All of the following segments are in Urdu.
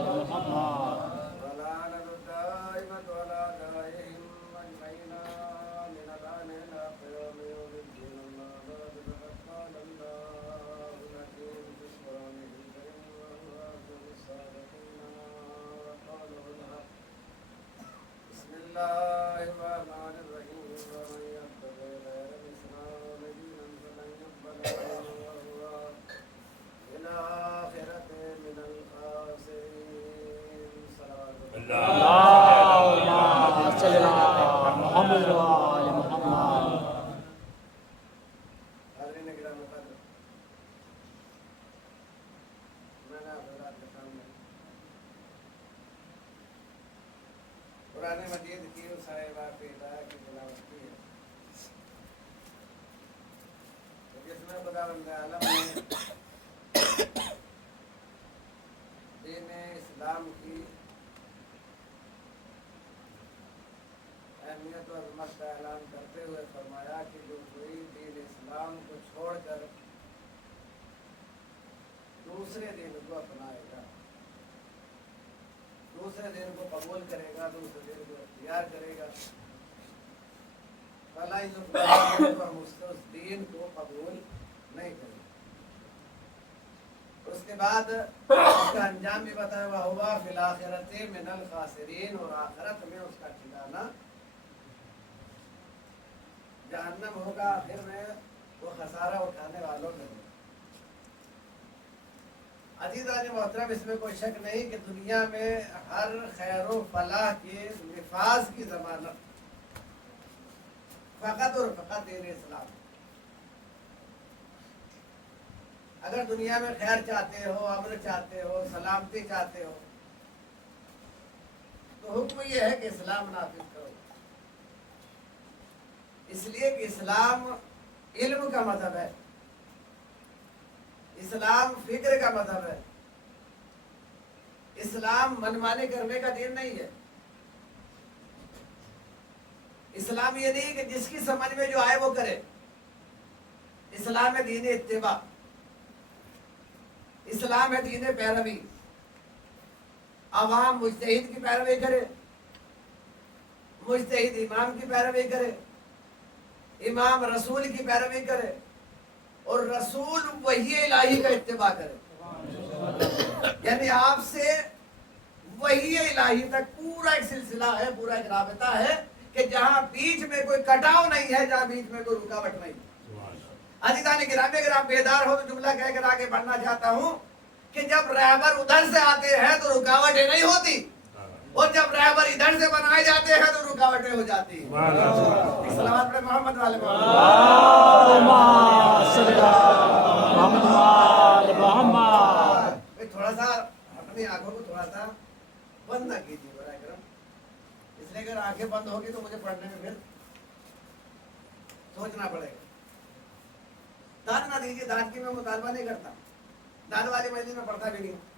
آل محمد واللعنة الدائمة على أعدائهم أجمعين من الآن إلى قيام يوم الدين. أما بعد فقد قال الله الحكيم في قرآنه الكريم وهو أفضل الصادقين وقوله الحق. بسم الله الرحمن الرحيم. ومن يبتغي غير الإسلام دينا فلن يقبل منه وهو في الآخرة من الخاسرين. صلوات الله. اللهم صل على محمد وآل محمد. حاضرین کرام قدر، میں نے حضرات کے سامنے قرآن مجید کی اس آیت پہ ہدایت کی تلاوت کی ہے جس میں خداوند عالم نے دین اسلام کی اہمیت و عظمت کا اعلان کرتے ہوئے فرمایا کہ جو کوئی دین اسلام کو چھوڑ کر دوسرے دین کو اپنائے گا، دوسرے دین کو قبول کرے گا، دوسرے دین کو اختیار کرے گا، فلا يقبل منه، ہم اس دین کو قبول نہیں کریں گے۔ اس کے بعد اس کا انجام بھی بتایا وَهُوَ فِي الْآخِرَةِ مِنَ الْخَاسِرِينَ، اور آخرت میں اس کا ٹھکانہ جہنم ہوگا، آخر میں وہ خسارہ اٹھانے والوں میں ہوگا۔ عزیزان محترم، اس میں کوئی شک نہیں کہ دنیا میں ہر خیر و فلاح کے نفاذ کی ضمانت فقط اور فقط دین اسلام۔ اگر دنیا میں خیر چاہتے ہو، امن چاہتے ہو، سلامتی چاہتے ہو، تو حکم یہ ہے کہ اسلام نافذ کرو، اس لیے کہ اسلام علم کا مذہب ہے، اسلام فکر کا مذہب ہے، اسلام منمانی کرنے کا دین نہیں ہے۔ اسلام یہ نہیں کہ جس کی سمجھ میں جو آئے وہ کرے، اسلام ہے دین اتباع، اسلام ہے دین پیروی، عوام مجتہد کی پیروی کرے، مجتہد امام کی پیروی کرے، امام رسول کی پیروی کرے، اور رسول وحی الہی کا اتباع کرے، یعنی آپ سے وحی الہی تک پورا ایک سلسلہ ہے، پورا ایک رابطہ ہے کہ جہاں بیچ میں کوئی کٹاؤ نہیں ہے، جہاں بیچ میں کوئی رکاوٹ نہیں ہے۔ عزیزان گرامی، اگر آپ بیدار ہو تو جملہ کہہ کر آگے بڑھنا چاہتا ہوں کہ جب رہبر ادھر سے آتے ہیں تو رکاوٹیں نہیں ہوتی، اور جب رہبر ادھر سے بنائے جاتے ہیں تو رکاوٹیں ہو جاتی ہیں۔ صلوات پڑھیں محمد والے محمد۔ اللهم صل على محمد وآل محمد۔ تھوڑا سا اپنی آنکھوں کو تھوڑا سا بند نہ کیجیے برائے کرم، اس لیے اگر آنکھیں بند ہوگی تو مجھے پڑھنے میں پھر سوچنا پڑے گا۔ داد نہ دیجیے، داد کی میں مطالبہ نہیں کرتا، داد والی مجلس میں پڑھتا بھی نہیں ہوں،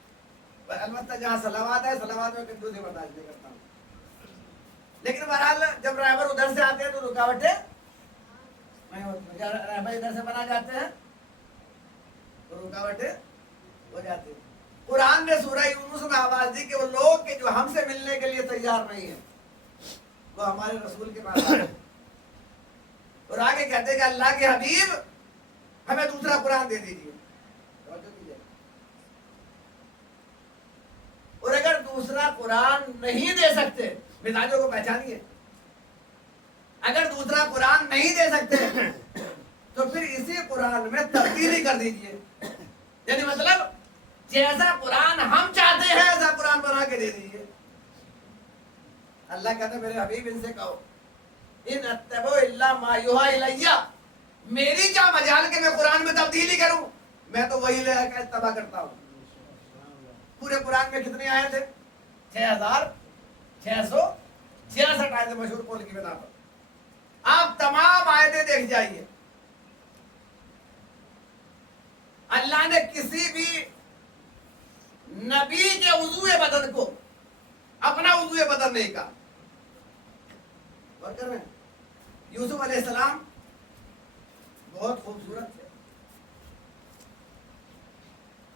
البتہ جہاں صلوات ہے صلوات میں کندو سے برداشت نہیں کرتا ہوں۔ لیکن بہرحال جب رہبر ادھر سے آتے ہیں تو رکاوٹیں نہیں ہوتی، رہبر ادھر سے بنا جاتے ہیں تو رکاوٹیں ہو جاتی ہیں۔ قرآن نے سورہ یونس میں آواز دی کہ وہ لوگ کہ جو ہم سے ملنے کے لیے تیار نہیں ہیں وہ ہمارے رسول کے پاس آئے، اور آگے کہتے ہیں کہ اللہ کے حبیب ہمیں دوسرا قرآن دے دیجیے۔ اور اگر دوسرا قرآن نہیں دے سکتے، مزاجوں کو پہچانیے، اگر دوسرا قرآن نہیں دے سکتے تو پھر اسی قرآن میں تبدیلی کر دیجیے، یعنی مطلب جیسا قرآن ہم چاہتے ہیں ایسا قرآن بنا کے دے دیجیے۔ اللہ کہتے ہیں میرے حبیب ان سے کہو ان اتبع الا ما یوحی الی، میری کیا مجال کہ میں قرآن میں تبدیلی کروں، میں تو وہی لے کر اتباع کرتا ہوں۔ پورے قرآن میں کتنی آیت تھے؟ 6666 آیتیں مشہور قول کی بنا پر۔ آپ تمام آیتیں دیکھ جائیے، اللہ نے کسی بھی نبی کے عضو بدن کو اپنا عضو بدن نہیں کہا۔ غور کر رہے ہیں؟ یوسف علیہ السلام بہت خوبصورت تھے،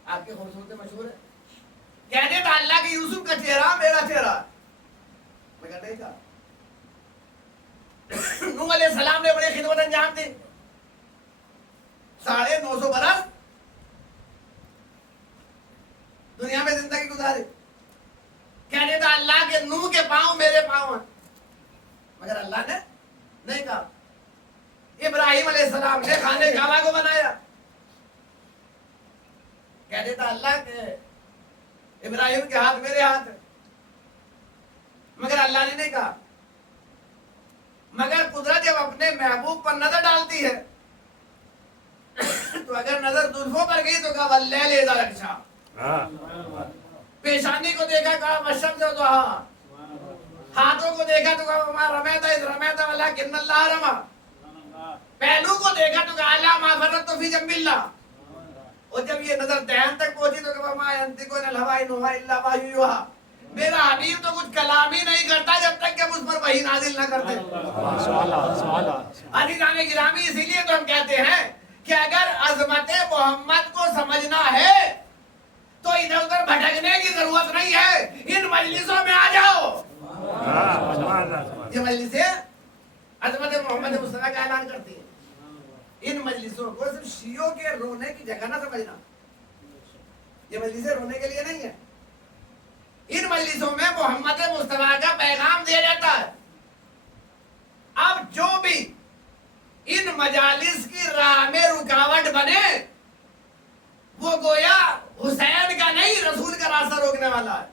آپ کی خوبصورتی مشہور ہے، کہتے تھا اللہ کی یوسف کا چہرہ میرا چہرہ. مگر نہیں کہا. نوح علیہ السلام نے بڑی خدمت انجام دی. 950 برس دنیا میں زندگی گزاری. کہنے تھا اللہ کے نوح کے پاؤں میرے پاؤں ہیں. مگر اللہ نے نہیں کہا. ابراہیم علیہ السلام نے خانہ کعبہ کو بنایا. کہنے تھا اللہ کے ابراہیم کے ہاتھ میرے ہاتھ ہیں. مگر اللہ نے نہیں کہا. مگر قدرت جب اپنے محبوب پر نظر ڈالتی ہے تو اگر نظر زلفوں پر گئی تو کہا واللیل اذا یغشی. پیشانی کو دیکھا کہا والشمس وضحاہا. ہاتھوں کو دیکھا تو کہا وما رمیت اذ رمیت ولکن اللہ رمی. پہلو کو دیکھا تو کہا الا ما فرطت فی جنب اللہ. اور جب یہ نظر دہن تک پہنچی تو کہا وما ینطق عن الہوی ان هو الا وحی یوحی. میرا حبیب تو کچھ کلام ہی نہیں کرتا جب تک کہ ہم اس پر وحی نازل نہ کرتے. عزیزان گرامی اسی لیے تو ہم کہتے ہیں کہ اگر عظمت محمد کو سمجھنا ہے تو ادھر ادھر بھٹکنے کی ضرورت نہیں ہے. ان مجلسوں میں آ جاؤ. یہ مجلسیں عظمت محمد مصطفیٰ کا اعلان کرتی ہیں. ان مجلسوں کو صرف شیعوں کے رونے کی جگہ نہ سمجھنا. یہ مجلسیں رونے کے لیے نہیں ہے. ان مجلسوں میں محمد مصطفیٰ کا پیغام دیا جاتا ہے. اب جو بھی ان مجالس کی راہ میں رکاوٹ بنے وہ گویا حسین کا نہیں رسول کا راستہ روکنے والا ہے.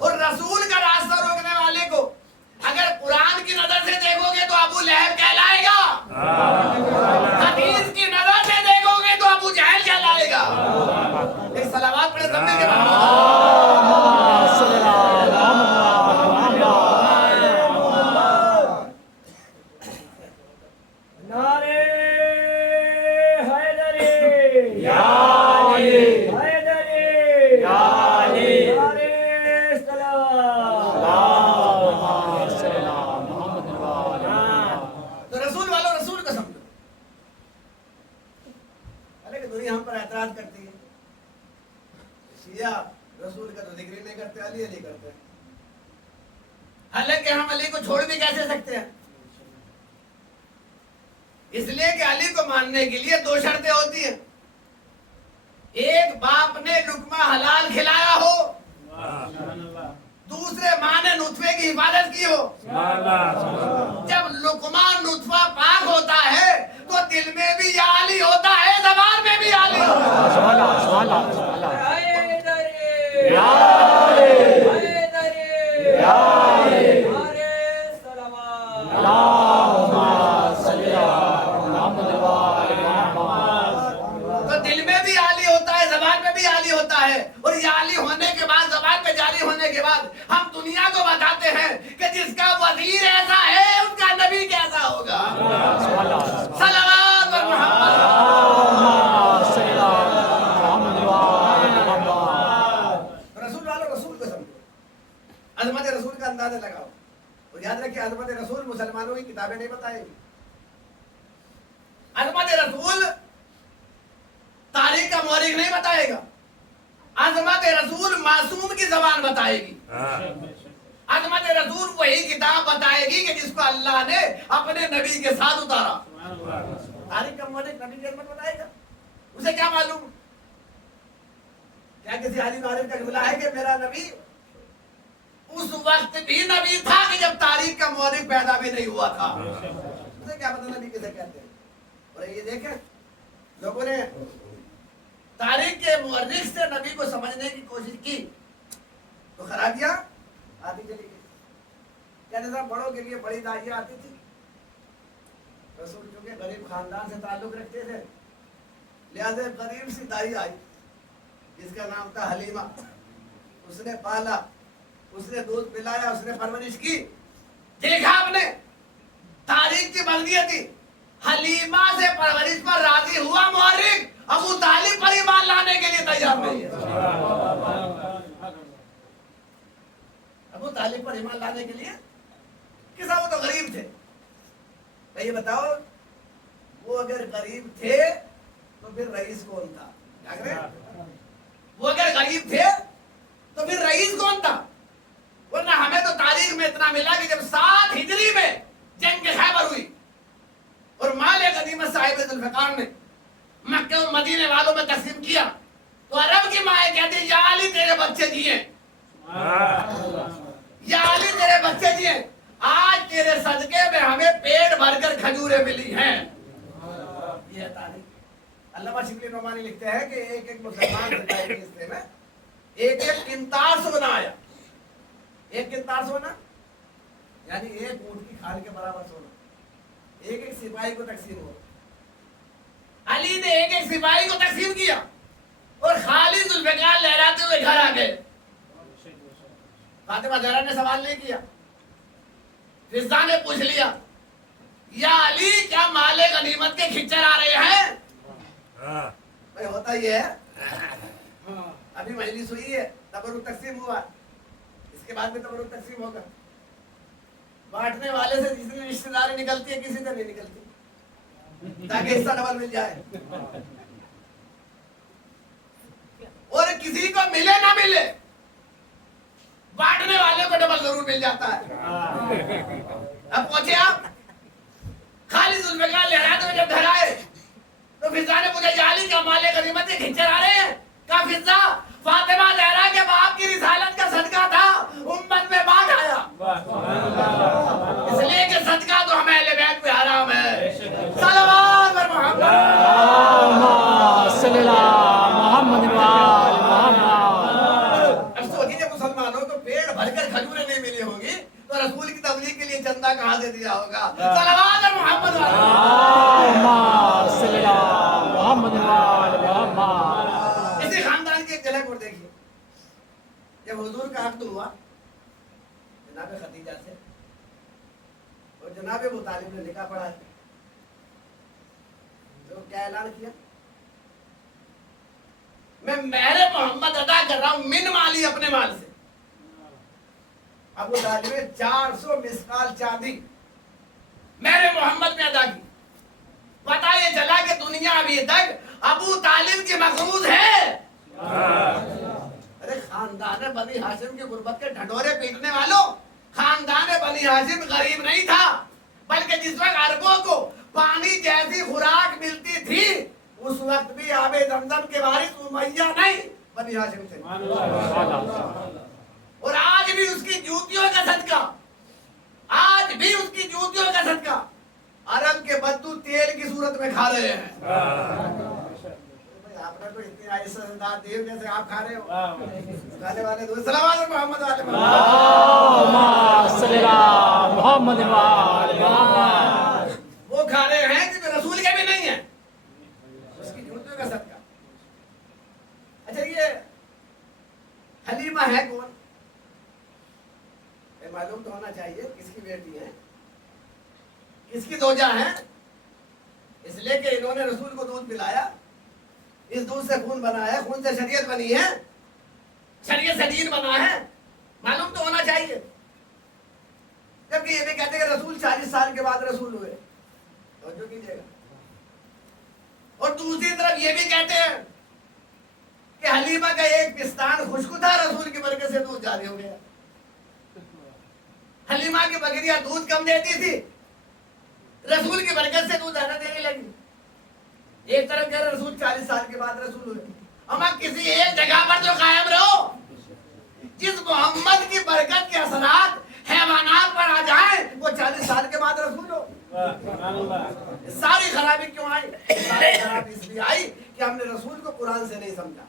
اور رسول کا راستہ روکنے والے کو اگر قرآن کی نظر سے دیکھو گے تو ابو لہب کہلائے گا. حدیث کی نظر سے دیکھو گے تو ابو جہل کہلائے گا. ایک صلوات پڑھے سب مل کے ہم پر اعتراض کرتی ہے. شیعہ رسول کا تو ذکر ہی نہیں کرتے, علی علی کرتے ہیں. حالانکہ ہم علی کو چھوڑ بھی کیسے سکتے ہیں؟ اس لیے کہ علی کو ماننے کے لیے 2 شرطیں ہوتی ہیں. ایک باپ نے لقمہ حلال کھلایا ہو, دوسرے ماں نے نطفے کی حفاظت کی ہو. جب لقمہ نطفہ پاک ہوتا ہے تو دل میں بھی یا علی ہوتا ہے, زبان میں بھی علی ہوتا تو دل میں بھی علی ہوتا ہے, زبان میں بھی علی ہوتا ہے. اور یہ علی ہونے کے بعد, زبان پہ جاری ہونے کے بعد ہم دنیا کو بتاتے ہیں کہ جس کا وزیر ایسا ہے اس کا نبی کیسا ہوگا. صلوات پر رسول والوں رسول کو سمجھو, عظمت رسول کا اندازہ لگاؤ. اور یاد رکھیں عظمت رسول مسلمانوں کی کتابیں نہیں بتائیں گی. عظمت رسول تاریخ کا مورخ نہیں بتائے گا. عظمت رسول معصوم کی زبان بتائے گی. عظمت رسول وہی کتاب بتائے گی کہ جس کو اللہ نے اپنے نبی کے ساتھ اتارا. تاریخ کا مورخ نبی کی عظمت بتائے گا, اسے کیا معلوم؟ کیا کسی عالم عارف کا جملہ ہے کہ میرا نبی اس وقت بھی نبی تھا کہ جب تاریخ کا مورخ پیدا بھی نہیں ہوا تھا؟ اسے کیا پتہ نبی کسے کہتے ہیں. اور یہ دیکھیں لوگوں نے تاریخ کے مورخ سے نبی کو سمجھنے کی کوشش کی تو خرابیاں آتی چلی گئی. کہتے صاحب بڑوں کے لیے بڑی داعیاں آتی تھی. رسول چونکہ غریب خاندان سے تعلق رکھتے تھے لہذا غریب سی دائی آئی جس کا نام تھا حلیمہ. اس نے پالا, اس نے دودھ پلایا, اس نے پرورش کی. دیکھا آپ نے تاریخ کی بلدی تھی. حلیمہ سے پرورش پر راضی ہوا مورخ, ابو طالب پر ایمان لانے کے لیے تیار نہیں ہے. ابو طالب پر ایمان لانے کے لیے کسا, وہ تو غریب تھے. یہ بتاؤ وہ اگر غریب تھے تو پھر رئیس کون تھا؟ وہ اگر غریب تھے تو پھر رئیس کون تھا؟ ورنہ ہمیں تو تاریخ میں اتنا ملا کہ جب 7 ہجری میں جنگ خیبر ہوئی اور مال غنیمت صاحب ذوالفقار نے مکہ و مدینے والوں میں تقسیم کیا تو عرب کی مائیں کہتی یا علی تیرے بچے دیے، یا علی تیرے بچے دیے، آج تیرے صدقے میں ہمیں پیٹ بھر کر کھجوریں ملی ہیں۔ یہ ہے تاریخ۔ علامہ شبلی نعمانی لکھتے ہیں کہ ایک ایک مسلمان زندگی کے حصے میں ایک ایک قنطار سونا آیا۔ ایک قنطار سونا یعنی ایک اونٹ کی کھال کے برابر سونا ایک ایک سپاہی کو تقسیم ہو۔ علی نے ایک ایک سپاہی کو تقسیم کیا اور خالد ذوالفقار لہراتے ہوئے گھر آ گئے۔ فاطمہ زہرا نے سوال نہیں کیا، فضا نے پوچھ لیا یا علی کیا مال غنیمت کے کھچر آ رہے ہیں؟ بھائی ہوتا یہ ہے، ابھی مجلس ہوئی ہے، تبرک تقسیم ہوا، اس کے بعد میں تبرک تقسیم ہوگا۔ بانٹنے والے سے جتنی رشتہ داری نکلتی ہے کسی سے نہیں نکلتی تاکہ حصہ ڈبل مل جائے، اور کسی کو ملے نہ ملے بانٹنے والے کو ڈبل ضرور مل جاتا ہے۔ اب پہنچے آپ خالد ذوالفقار لہراتے ہوئے جب گھر آئے تو فضا نے پوچھا یا علی کیا مال غنیمت کے کھچر آ رہے ہیں؟ کہا فضا فاطمہ زہرا کے باپ کی رسالت کا صدقہ تھا، امت میں بانٹ آیا، اس لیے کہ صدقہ تو ہمیں اہل بیت پہ حرام ہے۔ صلوات بر محمد صلی اللہ محمد وآل محمد۔ اب سوچیے مسلمانوں کو پیٹ بھر کر کھجوریں نہیں ملی ہوگی تو رسول کی تبلیغ کے لیے چندہ کہاں سے دیا ہوگا؟ صلوات بر محمد صلی اللہ محمد وآل محمد۔ اسی خاندان کی ایک جھلک اور دیکھیے، جب حضور کا عقد ہوا جناب خدیجہ سے اور جناب ابو طالب نے نکاح پڑھا تو کیا اعلان کیا؟ میں مہر محمد ادا کر رہا ہوں من مالی، اپنے مال سے۔ ابو طالب نے 400 مسقال چاندی مہر محمد میں ادا کی۔ پتہ یہ چلا کہ دنیا ابھی تک ابو طالب کی مقروض ہے۔ ارے خاندان بنی ہاشم کی غربت کے ڈھڈورے پیٹنے والوں، خاندان بنی ہاشم غریب نہیں تھا، بلکہ جس وقت عربوں کو پانی جیسی خوراک ملتی تھی اس وقت بھی آب زمزم کے وارث امیہ نہیں بنی ہاشم تھے، اور آج بھی اس کی جوتیوں کا صدقہ، آج بھی اس کی جوتیوں کا صدقہ عرب کے بدو تیل کی صورت میں کھا رہے ہیں۔ آپ نے تو اتنی عزت دار دیو جیسے آپ کھا رہے ہو، کھانے والے دو صلوات محمد والے صلی اللہ محمد وآل محمد۔ وہ کھا رہے ہیں کہ جو رسول کے بھی نہیں ہیں، اس کی جوتیوں کا صدقہ۔ اچھا یہ حلیمہ ہے کون؟ معلوم تو ہونا چاہیے کس کی بیٹی ہے، کس کی زوجہ ہے، اس لیے کہ انہوں نے رسول کو دودھ پلایا، اس دودھ سے خون بنا ہے، خون سے شریعت بنی ہے، شریعت سے دین بنا ہے، معلوم تو ہونا چاہیے۔ جبکہ یہ بھی کہتے ہیں کہ رسول 40 سال کے بعد رسول ہوئے، توجہ کیجیے گا، اور دوسری طرف یہ بھی کہتے ہیں کہ حلیمہ کا ایک پستان خشک تھا، رسول کی برکت سے دودھ جاری ہو گیا۔ حلیمہ کی بکریاں دودھ کم دیتی تھی، رسول کی برکت سے دودھ زیادہ دینے لگی۔ ایک طرف کہہ رہے رسول 40 سال کے بعد رسول ہوئے، اما کسی ایک جگہ پر جو قائم رہو، جس محمد کی برکت کے اثرات حیوانات پر آ جائیں وہ 40 سال کے بعد رسول ہو۔ ساری خرابی کیوں آئی؟ ساری خرابی اس لیے آئی کہ ہم نے رسول کو قرآن سے نہیں سمجھا۔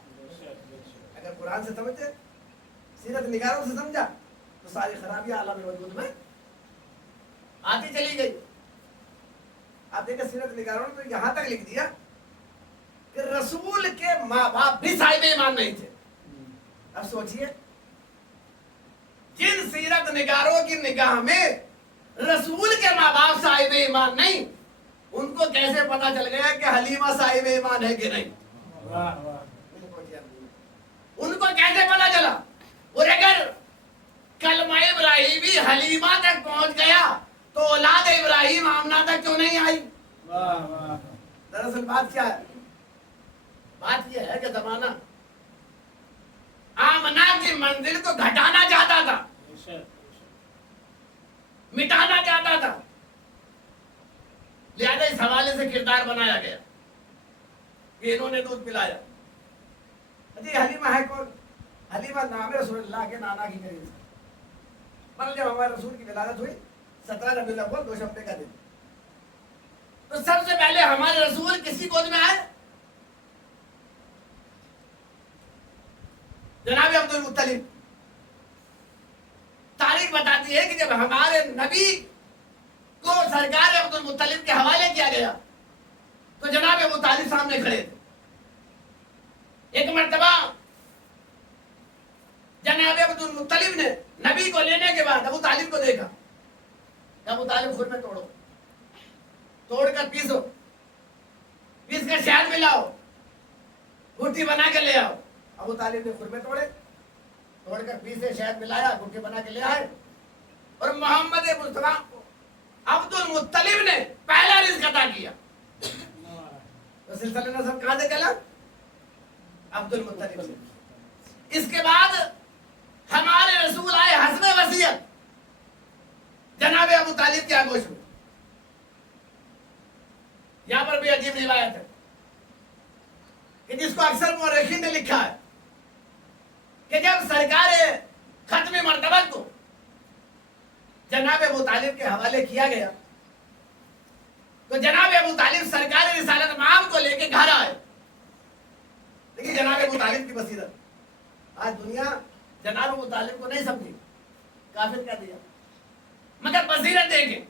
اگر قرآن سے سمجھتے، سیرت نگاروں سے سمجھا تو ساری خرابی عالم وجود میں آتی چلی گئی۔ آپ دیکھیں سیرت نگاروں نے تو یہاں تک لکھ دیا کہ رسول کے ماں باپ بھی صاحب ایمان نہیں تھے۔ اب سوچئے جن سیرت نگاروں کی نگاہ میں رسول کے ماں باپ صاحب ایمان نہیں، ان کو کیسے پتا چل گیا کہ حلیمہ صاحب ایمان ہے کہ نہیں؟ ان کو کیسے پتا چلا؟ اور اگر کلمہ ابراہیمی حلیمہ تک پہنچ گیا تو اولاد ابراہیم آمنہ تک کیوں نہیں آئی؟ دراصل بات کیا ہے؟ بات یہ ہے کہ زمانہ آمنہ کی منزل کو گھٹانا چاہتا تھا، مٹانا چاہتا تھا، لہذا اس حوالے سے کردار بنایا گیا کہ انہوں نے دودھ پلایا. جی حلیمہ ہے کون؟ حلیمہ نام رسول اللہ کے نانا کی قریب سے. پر جب ہمارے رسول کی ولادت ہوئی 17 ربیع الاول 2 ہفتے کا دن، تو سب سے پہلے ہمارے رسول کسی گود میں آئے؟ جناب عبد المطلب. تاریخ بتاتی ہے کہ جب ہمارے نبی کو سرکار عبد المطلب کے حوالے کیا گیا تو جناب ابو طالب سامنے کھڑے تھے. ایک مرتبہ جناب عبد المطلب نے نبی کو لینے کے بعد ابو طالب کو دیکھا. ابو طالب خود میں توڑو، توڑ کر پیسو، پیس کر شہد ملاؤ، گٹھی بنا کے لے آؤ. ابو طالب نے خود میں توڑے، توڑ کر پیسے، شہد ملایا، گٹھی بنا کے لے آئے. اور محمد مصطفیٰ کو عبد المطلب نے پہلا رزق عطا کیا. تو سلسلہ نسب کہاں سے چلا؟ عبد المطلب سے. اس کے بعد ہمارے رسول آئے حسب وصیت جناب ابو طالب کے آگوش میں. یہاں پر بھی عجیب روایت ہے کہ جس کو اکثر مورخین نے لکھا ہے کہ جب سرکار ختم مرتبہ کو جناب ابو طالب کے حوالے کیا گیا تو جناب ابو طالب سرکار رسالت مآب کو لے کے گھر آئے. لیکن جناب ابو طالب کی بصیرت، آج دنیا جناب ابو طالب کو نہیں سمجھی، کافر کہہ دیا، مگر بصیرت دیکھیں.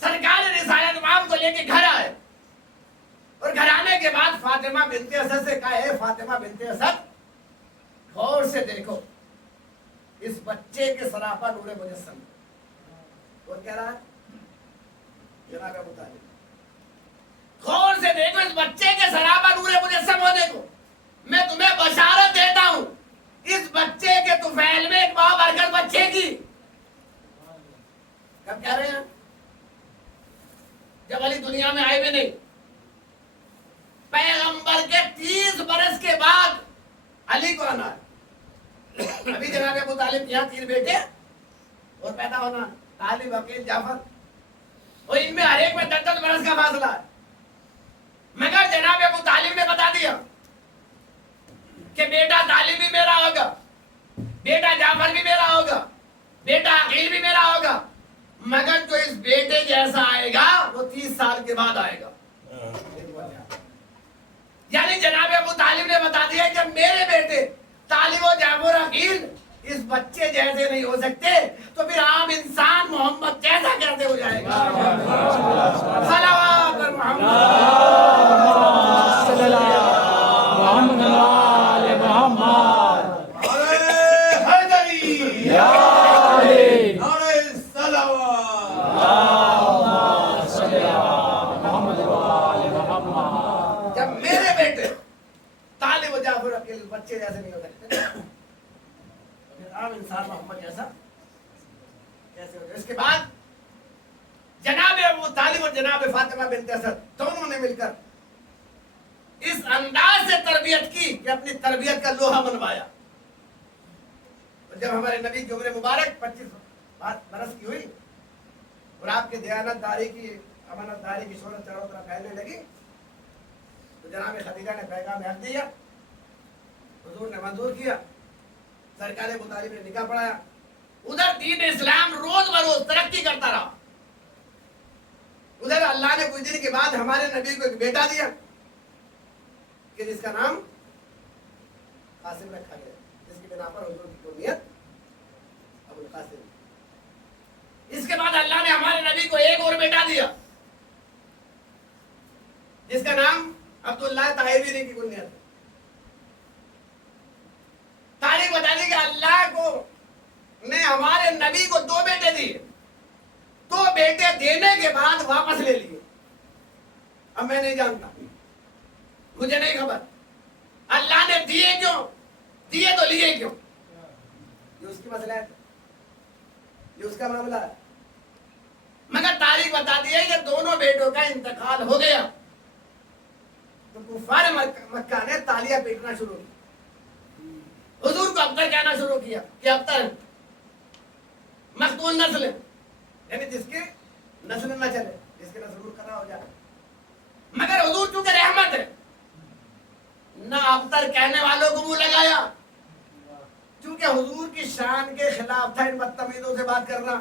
سرکار رسالت مآب کو لے کے گھر آئے اور گھر آنے کے بعد فاطمہ بنت اسد سے کہا، اے فاطمہ بنت اسد، غور سے دیکھو اس بچے کے سراپا نور مجسم. اور کہہ رہا ہے جناب ابو طالب، غور سے دیکھو اس بچے کے سراپا نور مجسم ہونے کو. میں تمہیں بشارت دیتا ہوں اس بچے کے طفیل میں ایک ماں برکت بچے کی. کب کہہ رہے ہیں؟ جب علی دنیا میں آئے بھی نہیں. پیغمبر کے 30 برس کے بعد علی کو آنا ہے. ابھی جناب ابو طالب یہاں 3 بیٹے اور پیدا ہونا، طالب، عقیل، جعفر، اور ان میں ہر ایک میں 10 برس کا فاصلہ ہے. مگر جناب ابو طالب نے بتا دیا کہ بیٹا طالب بھی میرا ہوگا، بیٹا جعفر بھی میرا ہوگا، بیٹا عقیل بھی میرا ہوگا، مگر جو اس بیٹے جیسا آئے گا وہ 30 سال کے بعد آئے گا. یعنی جناب ابو طالب نے بتا دیا جب میرے بیٹے طالب و جعفر عقیل اس بچے جیسے نہیں ہو سکتے تو پھر عام انسان محمد جیسا کیسے ہو جائے گا. صلوات پر جب میرے بیٹے طالب و جعفر عقیل بچے جیسے نہیں ہو سکتے پھر عام انسان محمد جیسا کیسے ہو جائے. اس کے بعد جناب ابو طالب اور جناب فاطمہ بنت اسد دونوں نے مل کر اس انداز سے تربیت کی کہ اپنی تربیت کا لوہا منوایا. جب ہمارے نبی کی عمر مبارک 25 برس کی ہوئی اور آپ کے دیانت داری کی، امانت داری کی شہرت چاروں طرف پھیلنے لگی تو جناب خدیجہ نے پیغام حق دیا، حضور نے منظور کیا، سرکار ابو طالب نے نکاح پڑھایا. ادھر دین اسلام روز بروز ترقی کرتا رہا. ادھر اللہ نے کچھ دن کے بعد ہمارے نبی کو ایک بیٹا دیا کہ جس کا نام قاسم رکھا گیا، جس کی بنا پر حضور کی کنیت ابو القاسم. اس کے بعد اللہ نے ہمارے نبی کو ایک اور بیٹا دیا جس کا نام عبداللہ طاہری کی کنیت. تاریخ بتا دی کہ اللہ کو نے ہمارے نبی کو 2 بیٹے دیے. 2 بیٹے دینے کے بعد واپس لے لیے. اب میں نہیں جانتا، مجھے نہیں خبر اللہ نے دیے کیوں، دیے تو لیے کیوں. یہ اس کی مسئلہ ہے، یہ اس کا معاملہ ہے. مگر تاریخ بتاتی ہے کہ دونوں بیٹوں کا انتقال ہو گیا. تو کفار مکہ نے تالیاں پیٹنا شروع کی، حضور کو ابتر کہنا شروع کیا کہ ابتر مقتول نسل، یعنی جس کی نسل نہ چلے، جس کی نسل منقطع ہو جائے۔ مگر حضور چونکہ رحمت ہے، نہ ابتر کہنے والوں کو منہ لگایا، چونکہ حضور کی شان کے خلاف تھا ان بدتمیزوں سے بات کرنا،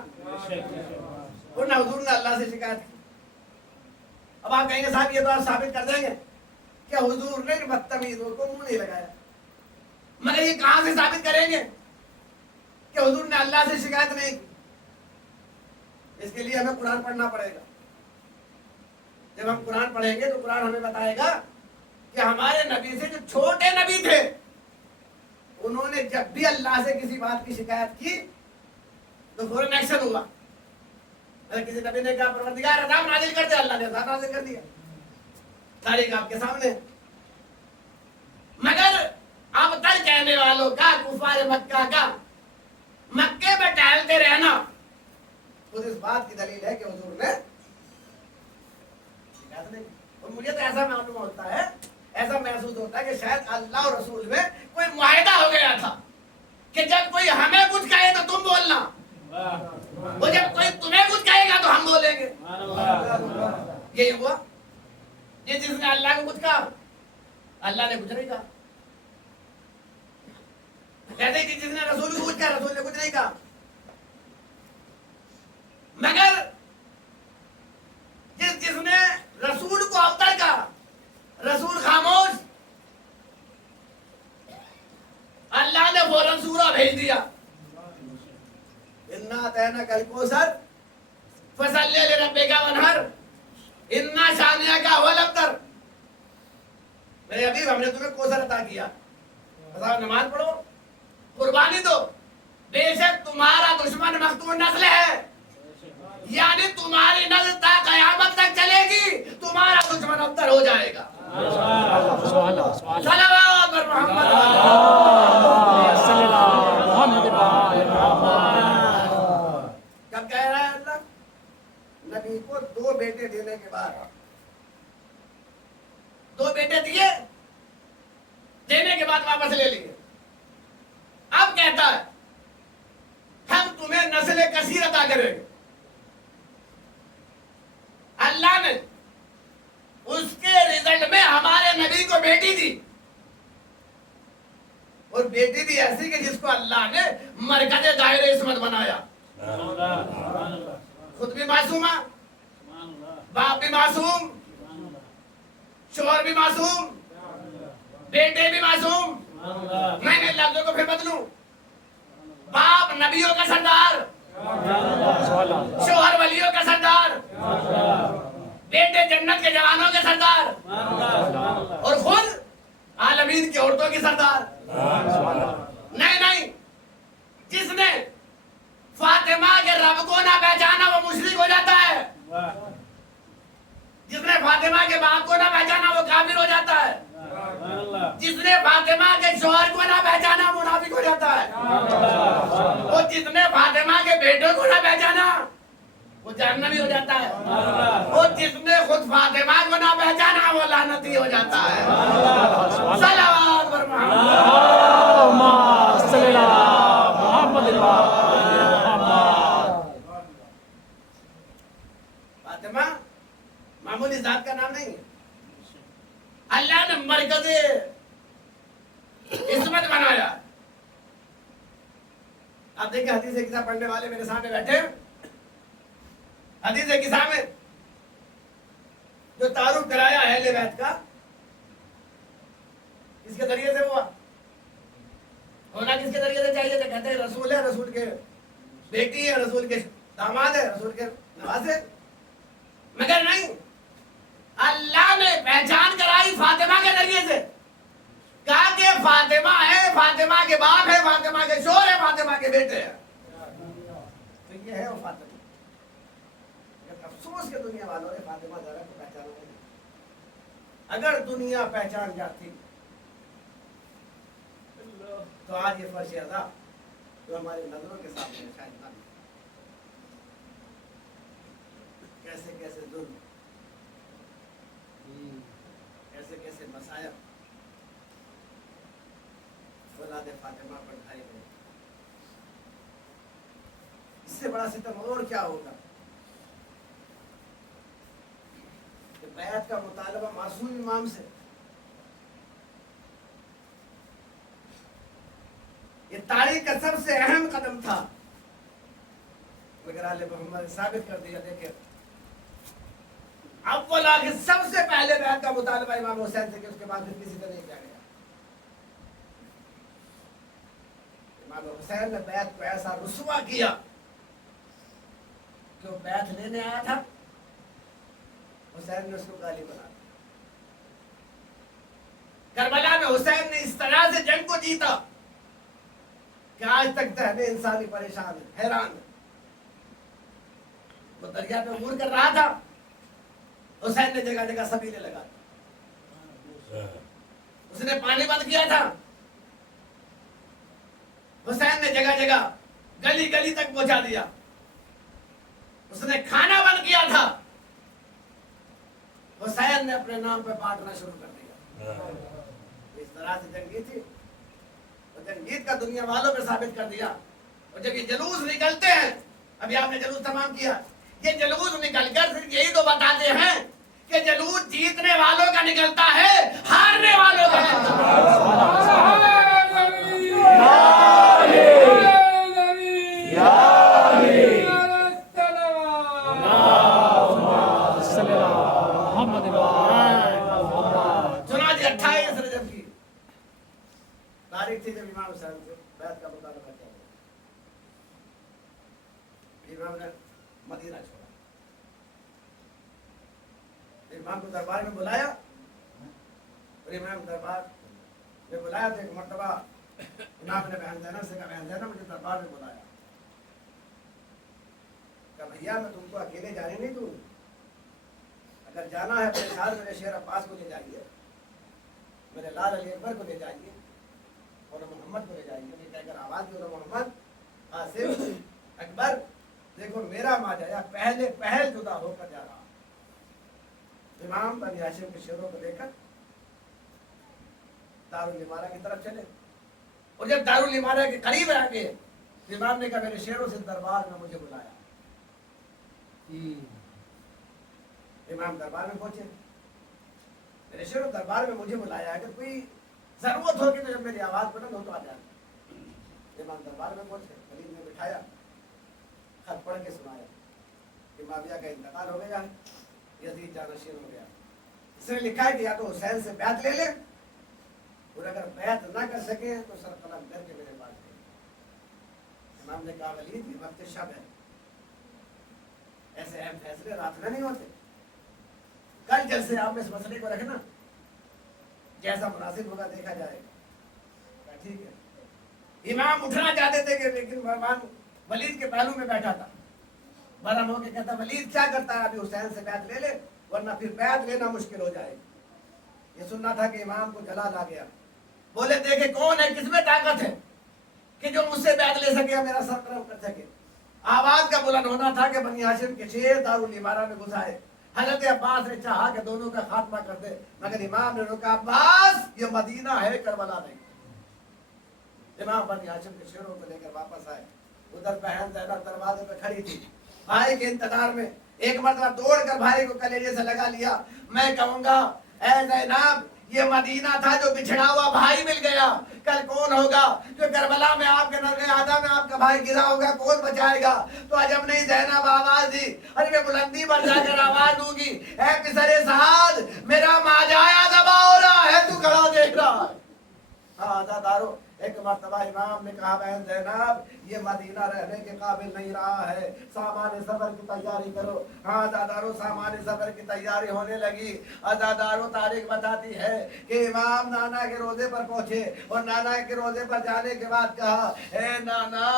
اور نہ حضور نے اللہ سے شکایت کی۔ اب آپ کہیں گے صاحب یہ تو آپ ثابت کر دیں گے کہ حضور نے ان بدتمیزوں کو منہ نہیں لگایا، مگر یہ کہاں سے ثابت کریں گے کہ حضور نے اللہ سے شکایت نہیں کی؟ اس کے لیے ہمیں قرآن پڑھنا پڑے گا۔ جب ہم قرآن پڑھیں گے تو قرآن ہمیں بتائے گا کہ ہمارے نبی سے جو چھوٹے نبی تھے انہوں نے جب بھی اللہ سے کسی بات کی شکایت کی تو فوراً ایکشن ہوا۔ اگر کسی نبی نے کہا پروردگار عذاب نازل کر دے، اللہ نے عذاب نازل کر دیا، تاریخ آپ کے سامنے۔ مگر اب تک کہنے والوں کا، کفار مکہ کا، مکے میں ٹہلتے رہنا خود اس بات کی دلیل ہے کہ حضور نے شکایت نہیں کی۔ اور مجھے تو ایسا معلوم ہوتا ہے، ایسا محسوس ہوتا ہے کہ شاید اللہ اور رسول میں کوئی معاہدہ ہو گیا تھا کہ جب کوئی ہمیں کچھ کہے تو تم بولنا، وہ جب کوئی تمہیں کچھ کہے گا تو ہم بولیں گے۔ یہی ہوا، یہ جس نے اللہ کو کچھ کہا اللہ نے کچھ نہیں کہا، کہتے کہ جس نے رسول کو کچھ کہا رسول نے کچھ نہیں کہا۔ مگر جس نے رسول کو ابتر کہا، رسول خاموش، اللہ نے فوراً سورہ بھیج دیا، اِنَّا أَعْطَيْنَاكَ الْكَوْثَرَ فَصَلِّ لِرَبِّكَ وَانْحَرْ إِنَّ شَانِئَكَ هُوَ الْأَبْتَرُ۔ میرے حبیب ہم نے تمہیں کوثر عطا کیا، بتاؤ نماز پڑھو، قربانی دو، بے شک تمہارا دشمن مختون نسل ہے، یعنی تمہاری نسل تا قیامت تک چلے گی، تمہارا دشمن ابتر ہو جائے گا۔ صلوات بر محمد کب کہہ رہا ہے اللہ؟ نبی کو 2 بیٹے دینے کے بعد، 2 بیٹے دینے کے بعد واپس لے لیے۔ اب کہتا ہے ہم تمہیں نسل کثیر عطا کریں گے۔ اللہ نے اس کے رزلٹ میں ہمارے نبی کو بیٹی دی، اور بیٹی بھی ایسی کہ جس کو اللہ نے مرکز دائرہ عصمت بنایا، خود بھی معصومہ، باپ بھی معصوم، شوہر بھی معصوم، بیٹے بھی معصوم۔ میں لفظوں کو پھر بدلوں، باپ نبیوں کا سردار، شوہر ولیوں کا سردار، بیٹے جنت کے جوانوں کے سردار، اور خود عالمین کی عورتوں کی سردار۔ نہیں، جس نے فاطمہ کے رب کو نہ پہچانا وہ مشرک ہو جاتا ہے، جس نے فاطمہ کے باپ کو نہ پہچانا وہ کافر ہو جاتا ہے، جس نے فاطمہ کے شوہر کو نہ پہچانا منافق ہو جاتا ہے، اور جس نے فاطمہ کے بیٹوں کو نہ پہچانا وہ جہنمی ہو جاتا ہے، اور جس نے خود فاطمہ کو نہ پہچانا وہ لعنتی ہو جاتا ہے۔ صلوات بر فاطمہ معمولی ذات کا نام نہیں ہے، اللہ نے مرکز عصمت بنایا۔ آپ دیکھیں حدیث کتاب پڑھنے والے میرے سامنے بیٹھے، حدیث کتاب میں جو تعارف کرایا اہل بیت کا کس کے ذریعے سے ہوا؟ ہونا کس کے ذریعے سے چاہیے؟ تو کہتے ہیں رسول ہے، رسول کے بیٹی ہے، رسول کے داماد ہے، رسول کے نواز ہے، مگر نہیں، اللہ نے پہچان کرائی فاطمہ کے ذریعے سے، کہا کہ فاطمہ ہے، فاطمہ کے باپ ہے، فاطمہ کے شوہر ہے، فاطمہ کے بیٹے ہیں، تو یہ ہے وہ فاطمہ۔ افسوس کہ دنیا والوں نے فاطمہ زہرا کو پہچانا نہیں۔ اگر دنیا پہچان جاتی تو آج یہ فرش ادا جو ہماری نظروں کے سامنے شاید نہ بھی۔ کیسے کیسے ظلم، کیسے کیسے سے مسائل اولاد فاطمہ پر ڈھائے گئے. اس سے بڑا ستم اور کیا ہوگا کہ بیعت کا مطالبہ معصوم امام سے. یہ تاریخ کا سب سے اہم قدم تھا مگر آل محمد نے ثابت کر دیا. دیکھیں اول آخر سب سے پہلے بیعت کا مطالبہ امام حسین سے کہ اس کے بعد پھر کسی کا نہیں کیا گیا. امام حسین نے بیعت کو ایسا رسوا کیا کہ وہ بیعت لینے آیا تھا, حسین نے اس کو گالی بنا دی. کربلا میں حسین نے اس طرح سے جنگ کو جیتا کہ آج تک ذہن انسانی پریشان ہے, حیران ہے. وہ دریا پہ عبور کر رہا تھا, حسین نے جگہ جگہ سبیلے لگا دی. اس نے پانی بند کیا تھا, حسین نے جگہ جگہ گلی گلی تک پہنچا دیا. اس نے کھانا بند کیا تھا, حسین نے اپنے نام پہ بانٹنا شروع کر دیا. اس طرح سے جنگی تھی. جنگیت کا دنیا والوں پہ ثابت کر دیا. اور جب یہ جلوس نکلتے ہیں, ابھی آپ نے جلوس تمام کیا, یہ جلوس نکل کر صرف یہی تو بتاتے ہیں کہ جلوس جیتنے والوں کا نکلتا ہے, ہارنے والوں کا چنانچہ 28 رجب کی تاریخ تھی جب امام حسین سے بیعت کا مطالبہ کیا گیا. امام نے مدینہ چھوڑا. امام کو دربار میں بلایا, اور امام دربار میں بلایا تو ایک مرتبہ امام نے بہن زینب سے کہا, بہن زینب مجھے دربار میں بلایا. کہا بھیا میں تم کو اکیلے جانے نہیں دوں, اگر جانا ہے اپنے ساتھ میرے شیر عباس کو لے جائیے, میرے لال علی اکبر کو لے جائیے, اور محمد کو لے جائیے. یہ کہہ کر آواز دی, اور محمد آصف اکبر دیکھو میرا ماجایا پہل جدا ہو کر جا رہا. امام بنی ہاشم کے شیروں کو لے کر دارالامارہ کی طرف چلے, اور جب دارالامارہ کے قریب آ گئے تو امام نے کہا میرے شیروں سے دربار میں مجھے بلایا. امام دربار میں پہنچے, میرے شیروں دربار میں مجھے بلایا, اگر کوئی ضرورت ہو کہ تو جب میری آواز بلند ہو تو آ جائے. امام دربار میں پہنچے, ولید نے بٹھایا, خط پڑھ کے سنایا کہ معاویہ کا انتقال ہو گیا, یزید جانشین ہو گیا. اس نے لکھا ہے کہ یا تو حسین سے بیعت لے لیں, اور اگر بیعت نہ کر سکے تو سر قلم کر کے میرے پاس دیں. امام نے کہا ولید یہ وقت شب ہے, ایسے اہم فیصلے رات میں نہیں ہوتے, کل جلسے آپ اس مسئلے کو رکھنا, جیسا مناسب ہوگا دیکھا جائے گا. ٹھیک ہے. امام اٹھنا چاہتے تھے کہ لیکن مہمان ولید کے پہلو میں بیٹھا تھا. برہم ہو کے کہتا ولید کیا کرتا ہے, ابھی حسین سے بیعت لے لے ورنہ پھر بیعت لینا مشکل ہو جائے. یہ سننا تھا کہ امام کو جلال آ گیا. بولے دیکھے کون ہے, کس میں طاقت ہے کہ جو مجھ سے بیعت لے سکے, میرا سر قلم کر سکے. آواز کا بلند ہونا تھا کہ بنی ہاشم کے شیر دارالامارہ میں گھسائے. حضرت عباس نے چاہا کہ دونوں کا خاتمہ کر دے, مگر امام نے کہا عباس یہ مدینہ ہے, کربلا نہیں. امام بنی ہاشم کے شیروں کو لے کر واپس آئے. ادھر بہن زینب دروازے پہ کھڑی تھی بھائی کے انتظار میں. ایک مرتبہ دوڑ کر بھائی کو کلیجے سے لگا لیا. میں کہوں گا اے زینب یہ مدینہ تھا جو بچھڑا ہوا بھائی مل گیا. کل کون ہوگا جو کربلا میں آپ کے نظر آدھا میں آپ کا بھائی گرا ہوگا, کون بچائے گا؟ تو عجب نہیں زینب آواز دی, ارے میں بلندی پر جا کر آواز دوں گی, اے پسر سعد میرا ماجایا ذبح ہو رہا ہے, تو کھڑا دیکھ رہا ہے. آزادارو ایک مرتبہ امام نے کہا بہن زینب یہ مدینہ رہنے کے قابل نہیں رہا ہے, سامان سفر کی تیاری کرو. ہاں آزادارو سامان سفر کی تیاری ہونے لگی. آزادارو تاریخ بتاتی ہے کہ امام نانا کے روزے پر پہنچے, اور نانا کے روزے پر جانے کے بعد کہا اے نانا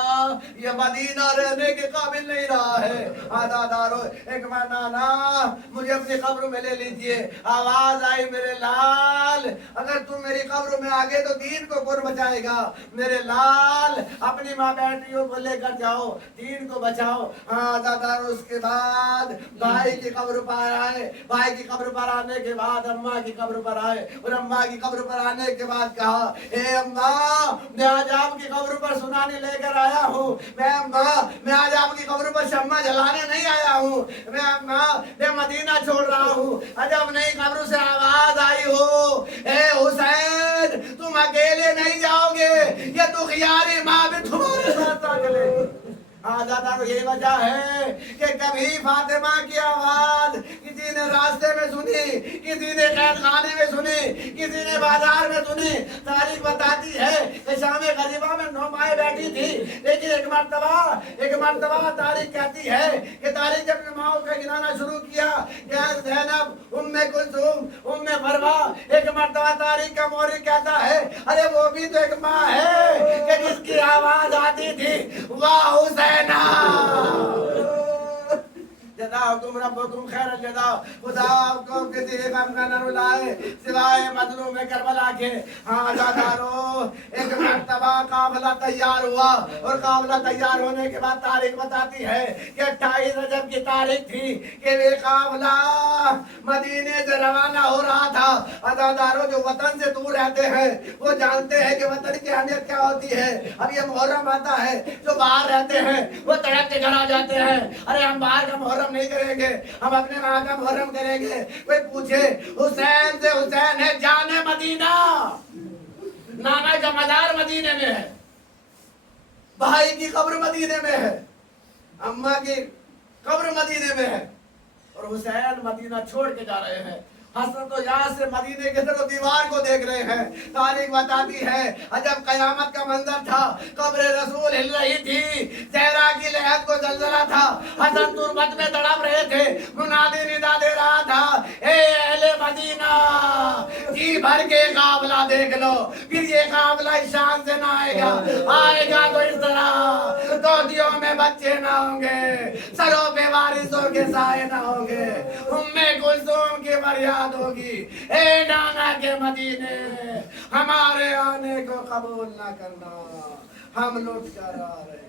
یہ مدینہ رہنے کے قابل نہیں رہا ہے. آزادارو ایک بار نانا مجھے اپنی قبر میں لے لیجئے. آواز آئی میرے لال اگر تم میری قبر میں آگے تو دین کو کون بچائے گا, کہا میرے لال اپنی ماں بیٹیوں کو لے کر جاؤ، دین کو بچاؤ۔ ہاں دادا، اس کے بعد بھائی کی قبر پر آئے، بھائی کی قبر پر آنے کے بعد اماں کی قبر پر آئے، اور اماں کی قبر پر آنے کے بعد کہا اے اماں، میں آج آپ کی قبر پر سنانے لے کر آیا ہوں، میں آج آپ کی قبر پر شمع جلانے نہیں آیا ہوں، میں مدینہ چھوڑ رہا ہوں۔ جب نئی قبر سے آواز آئی ہو اے حسین تم اکیلے نہیں جاؤ گے، یہ تو خیاری ماں بھی تمہارے ساتھ آ چلے گی۔ ہاں دادا، یہی وجہ ہے کہ کبھی فاطمہ کی آواز کسی نے راستے میں سنی، کسی نے قید خانے میں سنی، کسی نے بازار میں سنی۔ تاریخ بتاتی ہے کہ شام غریبہ میں 9 مائیں بیٹھی تھی، لیکن ایک مرتبہ تاریخ کہتی ہے کہ تاریخ جب اپنے ماؤں کا گنانا شروع کیا کہ زینب، ام کلثوم، ام فروا، ایک مرتبہ تاریخ کا مورخ کہتا ہے ارے وہ بھی تو ایک ماں ہے کہ جس کی آواز آتی تھی واہ حسین۔ جزاکم ربکم خیر الجزا۔ خدا آپ کو کسی غم کا نہ رلائے سوائے مظلوم کربلا کے۔ ہاں دادارو، ایک مرتبہ قافلہ تیار ہوا، اور قافلہ تیار ہونے کے بعد تاریخ بتاتی ہے کہ 28 رجب کی تاریخ تھی کہ وہ قافلہ مدینے سے روانہ ہو رہا تھا۔ دادارو، جو وطن سے دور رہتے ہیں وہ جانتے ہیں کہ وطن کی اہمیت کیا ہوتی ہے۔ اب یہ محرم آتا ہے، جو باہر رہتے ہیں وہ تڑپ کے گھر آ جاتے ہیں، ارے ہم باہر کا محرم نہیں کریں گے، ہم اپنے ماں کا محرم کریں گے۔ کوئی پوچھے حسین سے، حسین ہے جان مدینہ، نانا کا مزار مدینے میں ہے، بھائی کی قبر مدینے میں ہے، اماں کی قبر مدینے میں ہے، اور حسین مدینہ چھوڑ کے جا رہے ہیں۔ حسرت و یاد سے مدینے کے در و دیوار کو دیکھ رہے ہیں۔ تاریخ بتاتی ہے عجب قیامت کا منظر تھا، قبر رسول ہل رہی تھی، زہرا کی لحد کو زلزلہ تھا، حسن تربت میں تڑپ رہے تھے، منادی ندا دے رہا تھا اے اہل مدینہ، جی بھر کے قافلہ دیکھ لو، پھر یہ قافلہ اس شان سے نہ آئے گا، آئے گا تو اس طرح گودیوں میں بچے نہ ہوں گے، سروں پہ وارثوں کے سائے نہ ہوں گے، ام کلثوم کی فریاد ہوگی اے نانا کے مدینے، ہمارے آنے کو قبول نہ کرنا، ہم لوٹ کر آ رہے ہیں۔